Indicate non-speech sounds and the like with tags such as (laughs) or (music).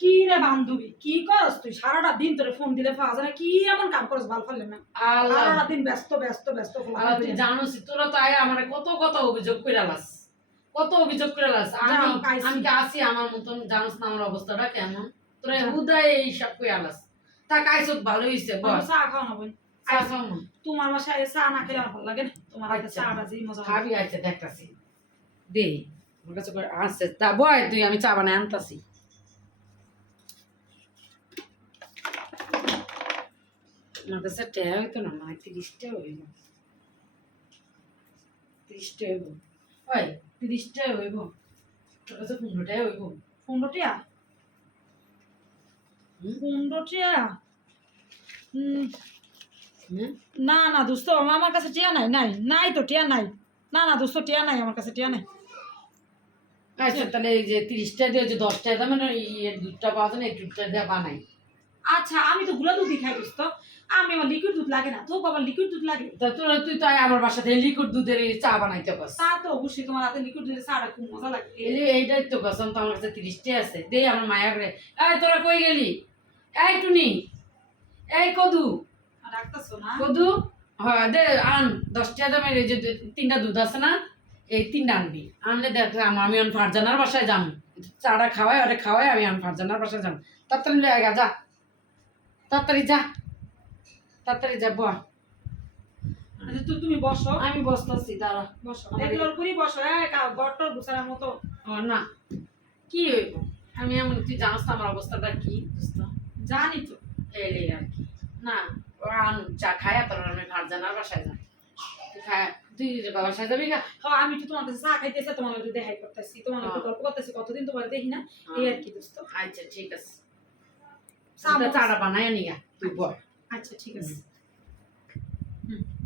কি রে বান্ধবী? কি করস তুই? সারাটা দিন তোরে ফোন দিলে পাওয়া যায় না। কি এমন কাম করস ভালো ফেললে না সারাটা দিন ব্যস্ত ব্যস্ত ব্যস্ত আল্লাহ তুই জানোস তোরা তো আয় আমার কত কত অভিযোগ করে লাস। কত অভিযোগ করে লাস। আমি আমি আসি আমার মতন? জানোস না আমার অবস্থাটা কেমন? তোরা হুদায় এই সব করে আলাস তা কাইছত ভালো হইছে বস চা খাও না চা না। তোমার বাসায় চা না খেলে আমার ভালো লাগে না। তোমার হাতে আচ্ছা। চাটা যেই মজা। খাবি আইছে দেখতাছি। দে আমার কাছে আসছে তা বয় তুই আমি চা বানাই আনতাছি। আমার কাছে টেয়া হইতো না মানে তিরিশটা হইব তিরিশটা হইব ওই তিরিশটা হইব তোর কাছে পনেরোটাই হইব পনেরো টিয়া হুম? পনেরো টিয়া উম, হুম? না না দোস্ত আমার কাছে টিয়া নাই নাই নাই তো টিয়া নাই না না দোস্ত টিয়া নাই আমার কাছে টিয়া নাই আচ্ছা তাহলে এই যে তিরিশটা দিয়ে যে দশটা দাম মানে দুধটা পাওয়া যায় না এই দুধটা দিয়ে বানাই আচ্ছা আমি তো গুলা দুধই খাই দোস্ত আমি আমার লিকুইড দুধ লাগে না তো আবার লিকুইড দুধ লাগে। তা তোরা তুই তো আমার আমার বাসাতে লিকুইড দুধের এই চা বানাইতে পারস। তা তো অবশ্যই তোমার হাতে লিকুইড দুধের চাটা খুব মজা লাগে এই যে এইটাই তো কসম তো আমার কাছে তিরিশটি আছে। দে আমার মায়া করে। এই তোরা কই গেলি? এই টুনি। এই কদু। রাখতেছো না? কদু? হ্যাঁ দে আন। দশটা দামের এই যে তিনটা দুধ আছে না এই তিনটা আনবি। আনলে দেখ আম- আমি ফারজানার বাসায় যাম। চাটা খাওয়াই ওরে খাওয়াই আমি আমি ফারজানার বাসায় যাম। তাড়াতাড়ি লে আগা যা। তাড়াতাড়ি যা। তাড়াতাড়ি যা বল আচ্ছা তো তুমি বসো। আমি বসতেছি দাঁড়া। বসো। এগুলোর উপরই বসো হ্যাঁ গুছানোর মতো। না। কি হইব? আমি এমন তুই জানাস আমার অবস্থাটা কি? জানি তো। এলে আর কি। না। আন চা খায়া তোর আমি ফারজানার বাসায় যাই। (laughs) তুই খায়া তুই বাসায় যাবি না হ্যাঁ আমি তো তোমার কাছে চা খাইতেছে তোমার একটু দেখাই করতেছি। তোমার একটু। গল্প করতেছি কতদিন তোমার দেখি না? এই আর কি দোস্ত আচ্ছা ঠিক আছে। চাটা বানায় নিয়া তুই বল আচ্ছা ঠিক আছে। হুম।